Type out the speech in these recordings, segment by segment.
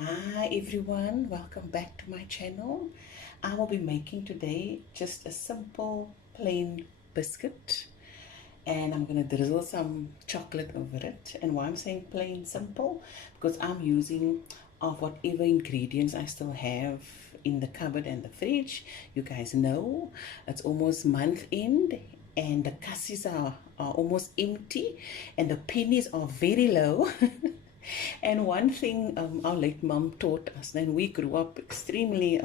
Hi everyone, welcome back to my channel. I will be making today just a simple plain biscuit, and I'm going to drizzle some chocolate over it. And why I'm saying plain simple, because I'm using of whatever ingredients I still have in the cupboard and the fridge. You guys know it's almost month end and the cassis are almost empty and the pennies are very low. And one thing our late mom taught us, then we grew up extremely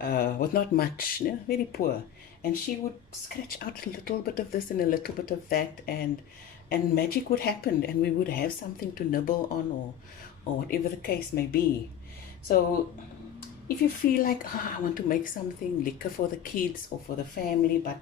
with not much, very poor, and she would scratch out a little bit of this and a little bit of that, and magic would happen, and we would have something to nibble on, or whatever the case may be. So if you feel like, I want to make something liquor for the kids or for the family, but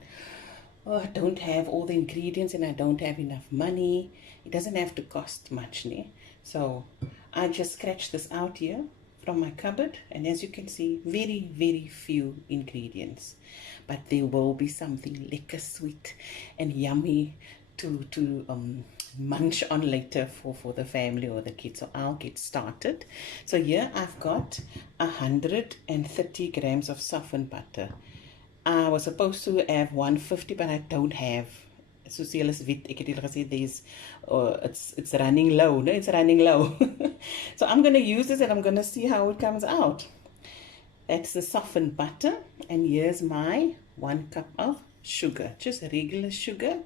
I don't have all the ingredients and I don't have enough money, it doesn't have to cost much, ne? So I just scratch this out here from my cupboard, and as you can see, very few ingredients, but there will be something liquor, sweet and yummy to munch on later for the family or the kids. So I'll get started. So here I've got 130 grams of softened butter. I was supposed to have 150, but I don't have. So julle weet, ek het julle gesê it's running low, no? It's running low. So I'm going to use this and I'm going to see how it comes out. That's the softened butter, and here's my 1 cup of sugar, just regular sugar,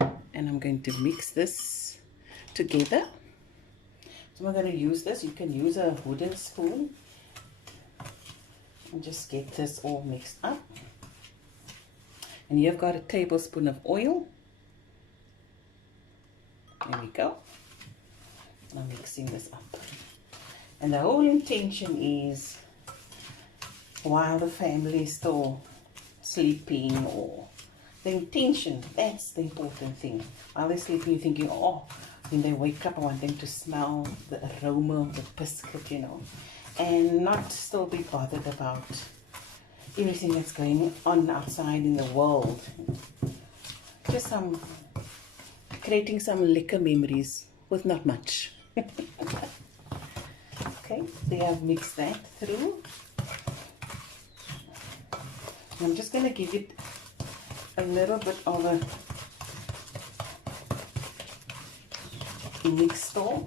and I'm going to mix this together. So I'm going to use this. You can use a wooden spoon and just get this all mixed up. And you've got a tablespoon of oil. There we go. I'm mixing this up. And the whole intention is, while the family is still sleeping, or the intention, that's the important thing. While they're sleeping, you're thinking, oh, when they wake up, I want them to smell the aroma of the biscuit, and not still be bothered about everything that's going on outside in the world. Just creating some liquor memories with not much. Okay, so I've mixed that through. I'm just going to give it a little bit of a mix stir.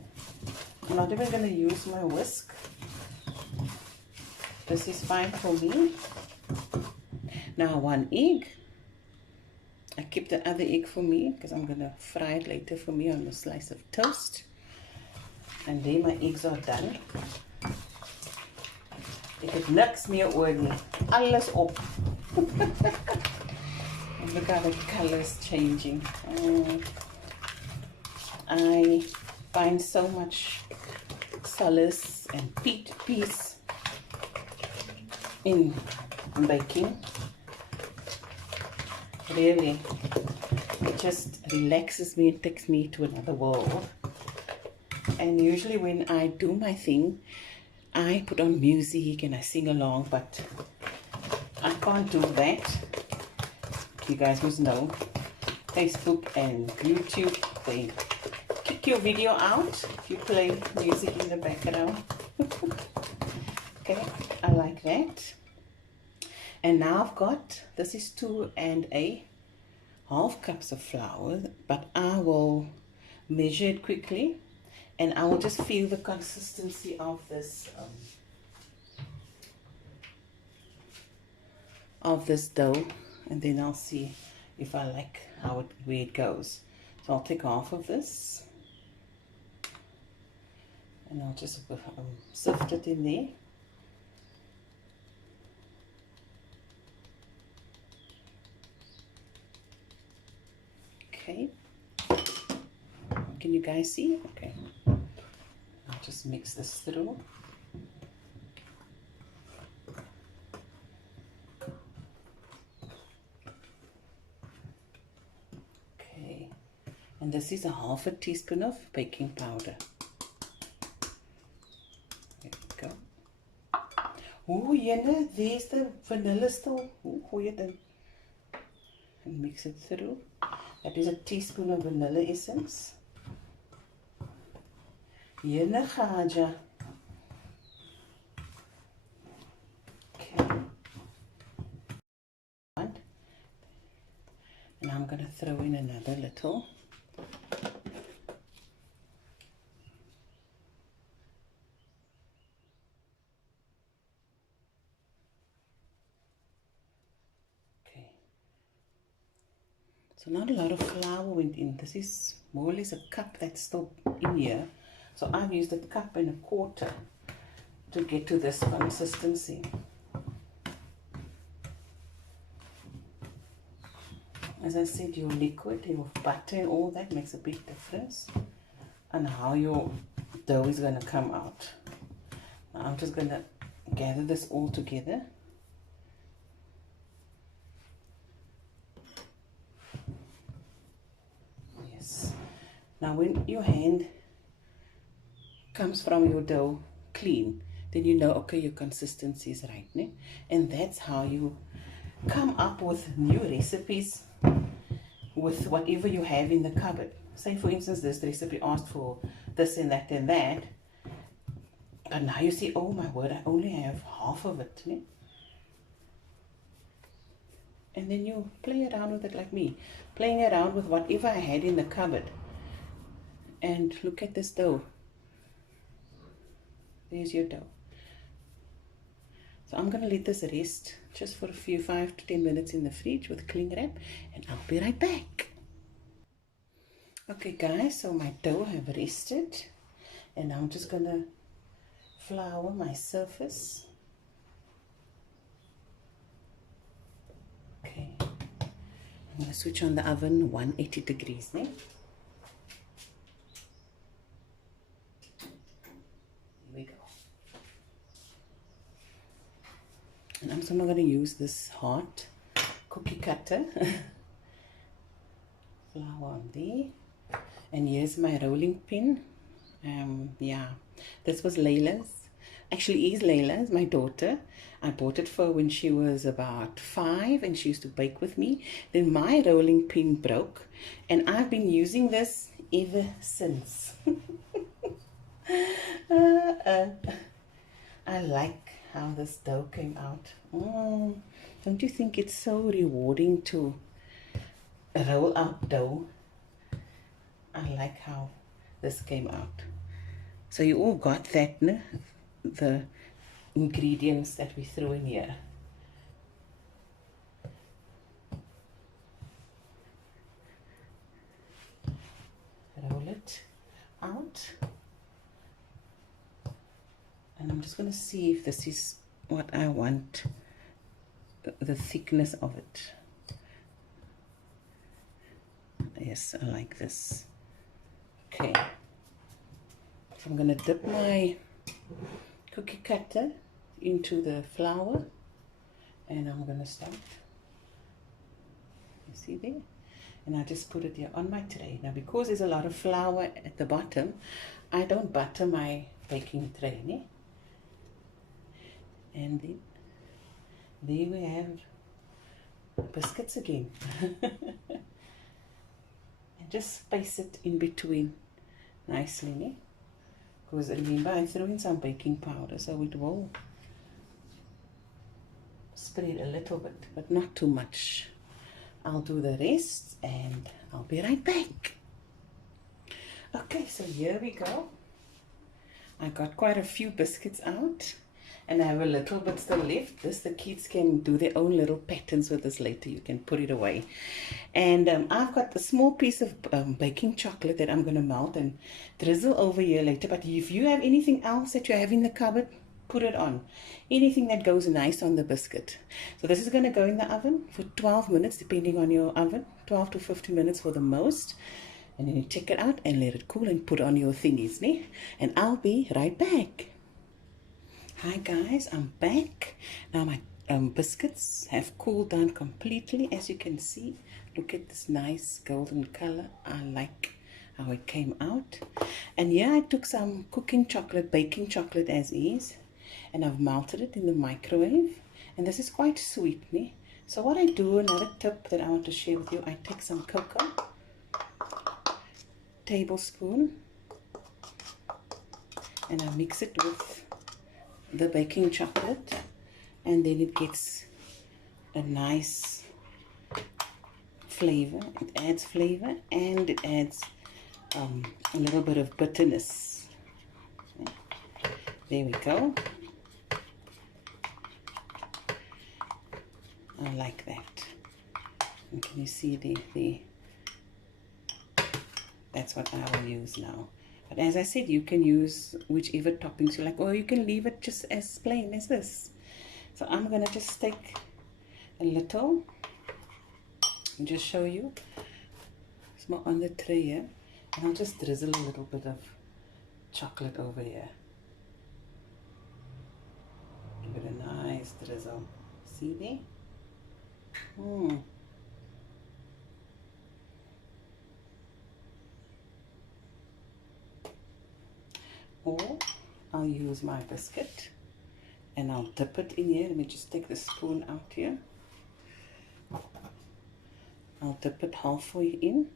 I'm not even going to use my whisk. This is fine for me. Now 1 egg. I keep the other egg for me because I'm going to fry it later for me on a slice of toast. And there my eggs are done. Ek het niks meer oor nie. Alles op. And look how the color is changing. I find so much solace and peace in baking. Really, it just relaxes me and takes me to another world. And usually when I do my thing, I put on music and I sing along, but I can't do that. You guys must know, Facebook and YouTube, they kick your video out if you play music in the background. Okay, I like that. And now I've got, this is 2 1/2 cups of flour, but I will measure it quickly, and I will just feel the consistency of this dough, and then I'll see if I like where it goes. So I'll take half of this, and I'll just sift it in there. Okay, can you guys see? Okay, I'll just mix this through. Okay, and this is 1/2 teaspoon of baking powder. There we go. Oh, Jenna, there's the vanilla still. Gooi it in and mix it through. That is a teaspoon of vanilla essence. Jene gaja. I'm going to throw in another little. Okay. So not a lot of flour went in. This is more or less a cup that's still in here. So I've used a cup and a quarter to get to this consistency. As I said, your liquid, your butter and all that makes a big difference on how your dough is going to come out. Now I'm just going to gather this all together. Yes. Now when your hand comes from your dough clean, then you know, okay, your consistency is right, né? And that's how you come up with new recipes with whatever you have in the cupboard. Say for instance, this recipe asked for this and that and that, but now you see, oh my word, I only have half of it, né? And then you play around with it like me, playing around with whatever I had in the cupboard. And look at this dough. There's your dough. So I'm going to let this rest just for a few 5 to 10 minutes in the fridge with cling wrap, and I'll be right back. Okay guys, so my dough have rested, and I'm just going to flour my surface. Okay, I'm going to switch on the oven 180 degrees now. And I'm still not going to use this hot cookie cutter. Flour on there. And here's my rolling pin. Yeah, this was Layla's. Actually is Layla's, my daughter. I bought it for when she was about 5 and she used to bake with me. Then my rolling pin broke and I've been using this ever since. I like how this dough came out. Don't you think it's so rewarding to roll out dough? I like how this came out. So you all got that, no? The ingredients that we threw in here. Roll it out. And I'm just going to see if this is what I want, the thickness of it. Yes, I like this. Okay. So I'm going to dip my cookie cutter into the flour and I'm going to start. You see there? And I just put it here on my tray. Now because there's a lot of flour at the bottom, I don't butter my baking tray, né? And then there we have biscuits again. And just space it in between nicely, né? Because remember I threw in some baking powder, so it will spread a little bit, but not too much. I'll do the rest and I'll be right back. Okay, so here we go. I got quite a few biscuits out. And I have a little bit still left. This, the kids can do their own little patterns with this later. You can put it away. And I've got a small piece of baking chocolate that I'm going to melt and drizzle over here later. But if you have anything else that you have in the cupboard, put it on. Anything that goes nice on the biscuit. So this is going to go in the oven for 12 minutes, depending on your oven. 12 to 15 minutes for the most. And then you take it out and let it cool and put on your thingies, né? And I'll be right back. Hi guys, I'm back. Now my biscuits have cooled down completely, as you can see. Look at this nice golden color. I like how it came out. And here I took some cooking chocolate, baking chocolate as is, and I've melted it in the microwave. And this is quite sweet, né? So what I do, another tip that I want to share with you, I take some cocoa, tablespoon, and I mix it with the baking chocolate, and then it gets a nice flavor. It adds flavor and it adds a little bit of bitterness. There we go. I like that. And can you see the that's what I will use now. But as I said, you can use whichever toppings you like, or you can leave it just as plain as this. So I'm gonna just take a little and just show you. It's more on the tray here, and I'll just drizzle a little bit of chocolate over here. Give it a nice drizzle. See there? Or I'll use my biscuit and I'll dip it in here. Let me just take the spoon out here. I'll dip it halfway in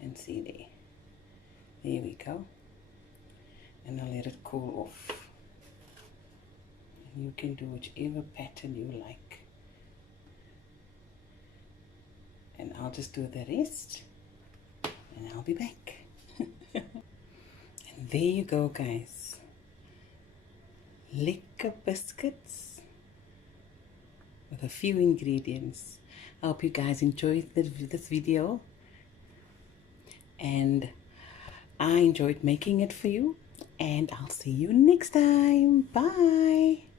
and see there. There we go. And I'll let it cool off. And you can do whichever pattern you like. And I'll just do the rest and I'll be back. And there you go, guys. Lekker biscuits with a few ingredients. I hope you guys enjoyed this video, and I enjoyed making it for you, and I'll see you next time. Bye.